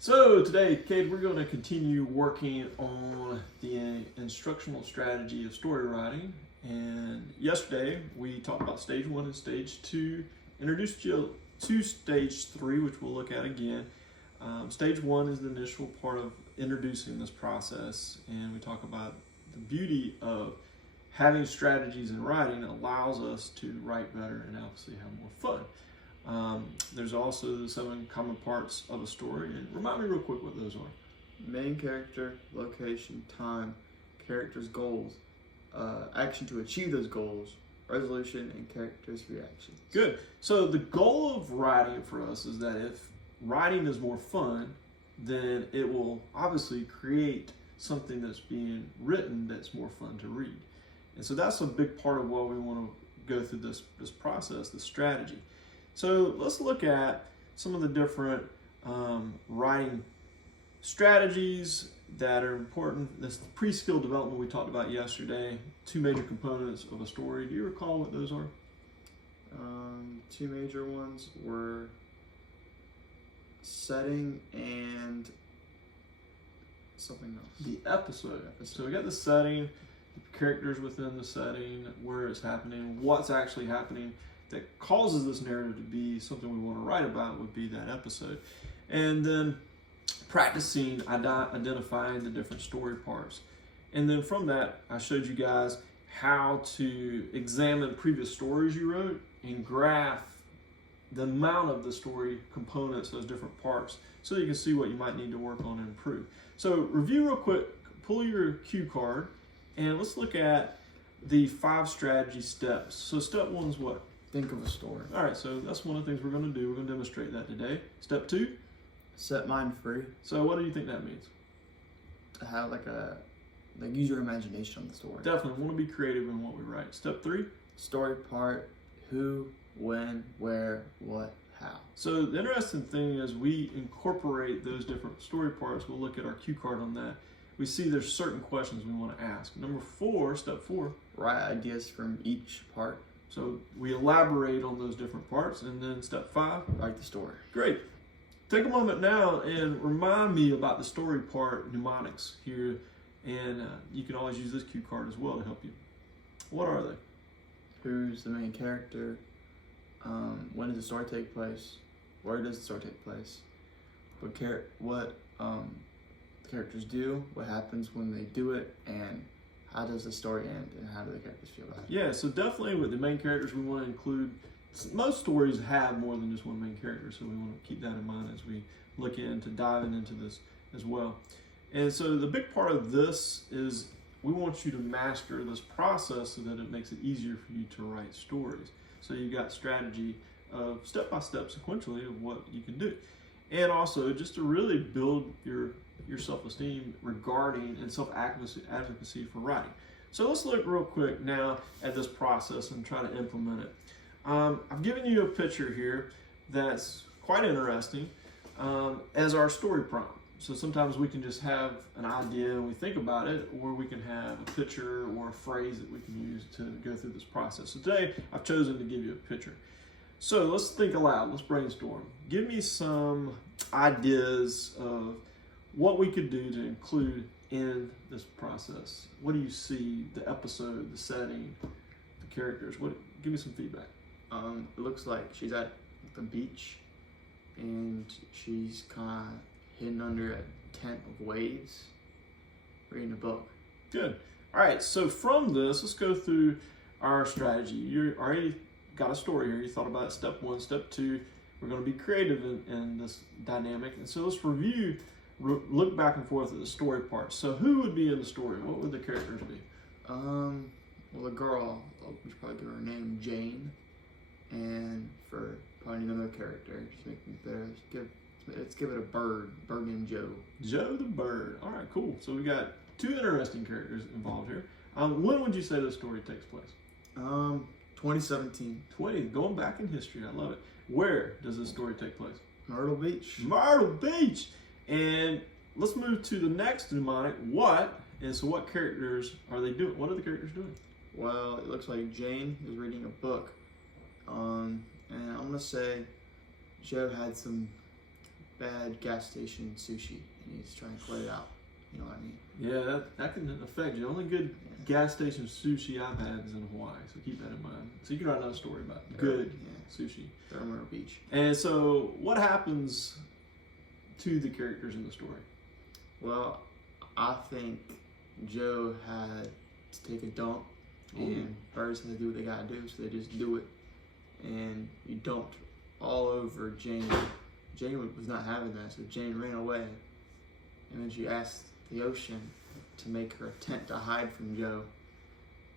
So today, Kate, we're going to continue working on the instructional strategy of story writing. And yesterday we talked about stage 1 and stage 2, introduced you to stage 3, which we'll look at again. Stage 1 is the initial part of introducing this process, and we talk about the beauty of having strategies in writing allows us to write better and obviously have more fun. There's also the 7 common parts of a story, and remind me real quick what those are. Main character, location, time, character's goals, action to achieve those goals, resolution, and character's reaction. Good. So the goal of writing for us is that if writing is more fun, then it will obviously create something that's being written that's more fun to read. And so that's a big part of why we want to go through this process, this strategy. So let's look at some of the different writing strategies that are important. This pre-skill development we talked about yesterday, 2 major components of a story. Do you recall what those are? 2 major ones were setting and something else. The episode. So we got the setting, the characters within the setting, where it's happening, what's actually happening that causes this narrative to be something we want to write about would be that episode. And then practicing identifying the different story parts. And then from that, I showed you guys how to examine previous stories you wrote and graph the amount of the story components, those different parts, so that you can see what you might need to work on and improve. So review real quick, pull your cue card, and let's look at the 5 strategy steps. So step 1 is what? Think of a story. All right, so that's one of the things we're going to do. We're going to demonstrate that today. Step 2? Set mind free. So what do you think that means? To have use your imagination on the story. Definitely want to be creative in what we write. Step 3? Story part, who, when, where, what, how. So the interesting thing is we incorporate those different story parts. We'll look at our cue card on that. We see there's certain questions we want to ask. Number 4, step 4. Write ideas from each part. So we elaborate on those different parts. And then step 5. Write the story. Great. Take a moment now and remind me about the story part mnemonics here. And you can always use this cue card as well to help you. What are they? Who's the main character? When does the story take place? Where does the story take place? What the characters do? What happens when they do it? And how does the story end? And how do the characters feel about it? Yeah, so definitely with the main characters, we want to include. Most stories have more than just one main character, so we want to keep that in mind as we look into diving into this as well. And so the big part of this is we want you to master this process so that it makes it easier for you to write stories. So you got strategy of step-by-step sequentially of what you can do. And also just to really build your self-esteem regarding and self-advocacy for writing. So let's look real quick now at this process and try to implement it. I've given you a picture here that's quite interesting as our story prompt. So sometimes we can just have an idea and we think about it, or we can have a picture or a phrase that we can use to go through this process. So today I've chosen to give you a picture. So let's think aloud, let's brainstorm. Give me some ideas of what we could do to include in this process. What do you see, the episode, the setting, the characters? Give me some feedback. It looks like she's at the beach and she's kind of hidden under a tent of waves reading a book. Good. All right, so from this, let's go through our strategy. You already got a story here. You thought about it, step 1, step 2. We're going to be creative in this dynamic. And so let's look back and forth at the story part. So who would be in the story? What would the characters be? Well, the girl, we should probably give her name Jane. And for probably another character, just make me better. Let's give it a bird named Joe. Joe the bird. All right, cool. So we got 2 interesting characters involved here. When would you say the story takes place? 2017. Going back in history. I love it. Where does this story take place? Myrtle Beach. Myrtle Beach. And let's move to the next mnemonic. What? And so what characters are they doing? What are the characters doing? Well, it looks like Jane is reading a book. And I'm going to say Joe had some bad gas station sushi, and he's trying to put it out. You know what I mean? Yeah, that can affect you. The only good gas station sushi I've had is in Hawaii, so keep that in mind. So you can write another story about good sushi. Myrtle Beach. And so, what happens to the characters in the story? Well, I think Joe had to take a dump, and birds have to do what they gotta do, so they just do it. And you dumped all over Jane. Jane was not having that, so Jane ran away. And then she asked the ocean to make her a tent to hide from Joe.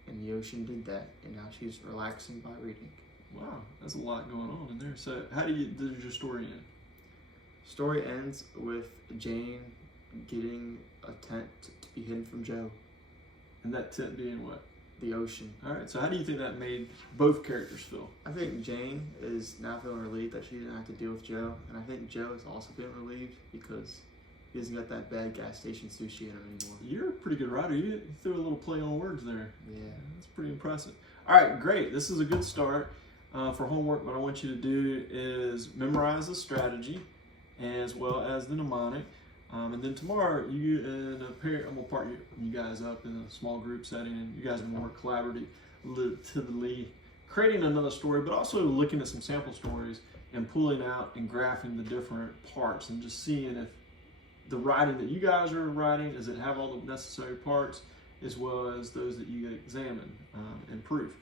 And the ocean did that, and now she's relaxing by reading. Wow, that's a lot going on in there. So, how does your story end? Story ends with Jane getting a tent to be hidden from Joe. And that tent being what? The ocean. All right, so how do you think that made both characters feel? I think Jane is now feeling relieved that she didn't have to deal with Joe. And I think Joe is also feeling relieved because he doesn't got that bad gas station sushi in him anymore. You're a pretty good writer. You threw a little play on words there. Yeah. That's pretty impressive. All right, great. This is a good start. For homework, what I want you to do is memorize the strategy as well as the mnemonic. And then tomorrow, you and a parent, I'm going to partner you guys up in a small group setting, and you guys are more collaboratively creating another story, but also looking at some sample stories and pulling out and graphing the different parts and just seeing if the writing that you guys are writing, does it have all the necessary parts as well as those that you examine and proof.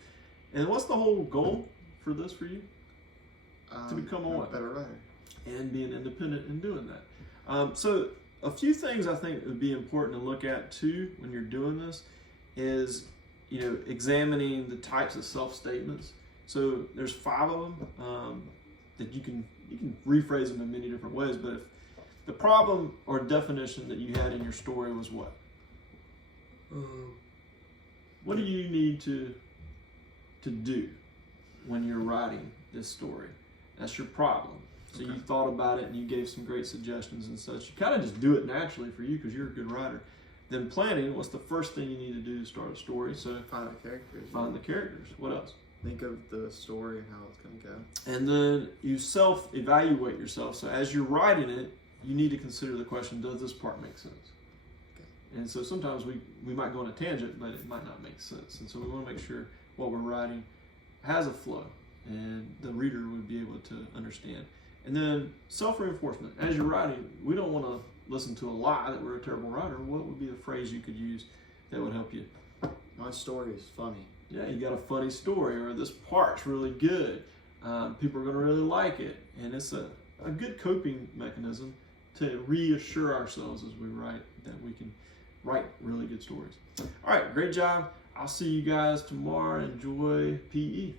And what's the whole goal for this for you? To become a what? Better writer. And being independent in doing that. So a few things I think would be important to look at too when you're doing this is, examining the types of self-statements. So there's 5 of them that you can rephrase them in many different ways, but if the problem or definition that you had in your story was what? What do you need to do when you're writing this story? That's your problem. So you thought about it and you gave some great suggestions and such. You kind of just do it naturally for you because you're a good writer. Then planning, what's the first thing you need to do to start a story? So Find the characters. Find the characters. What else? Think of the story and how it's going to go. And then you self-evaluate yourself. So as you're writing it, you need to consider the question, does this part make sense? Okay. And so sometimes we might go on a tangent, but it might not make sense. And so we want to make sure what we're writing has a flow and the reader would be able to understand. And then self-reinforcement. As you're writing, we don't want to listen to a lie that we're a terrible writer. What would be a phrase you could use that would help you? My story is funny. Yeah, you got a funny story, or this part's really good. People are going to really like it. And it's a good coping mechanism to reassure ourselves as we write that we can write really good stories. All right, great job. I'll see you guys tomorrow. Enjoy PE.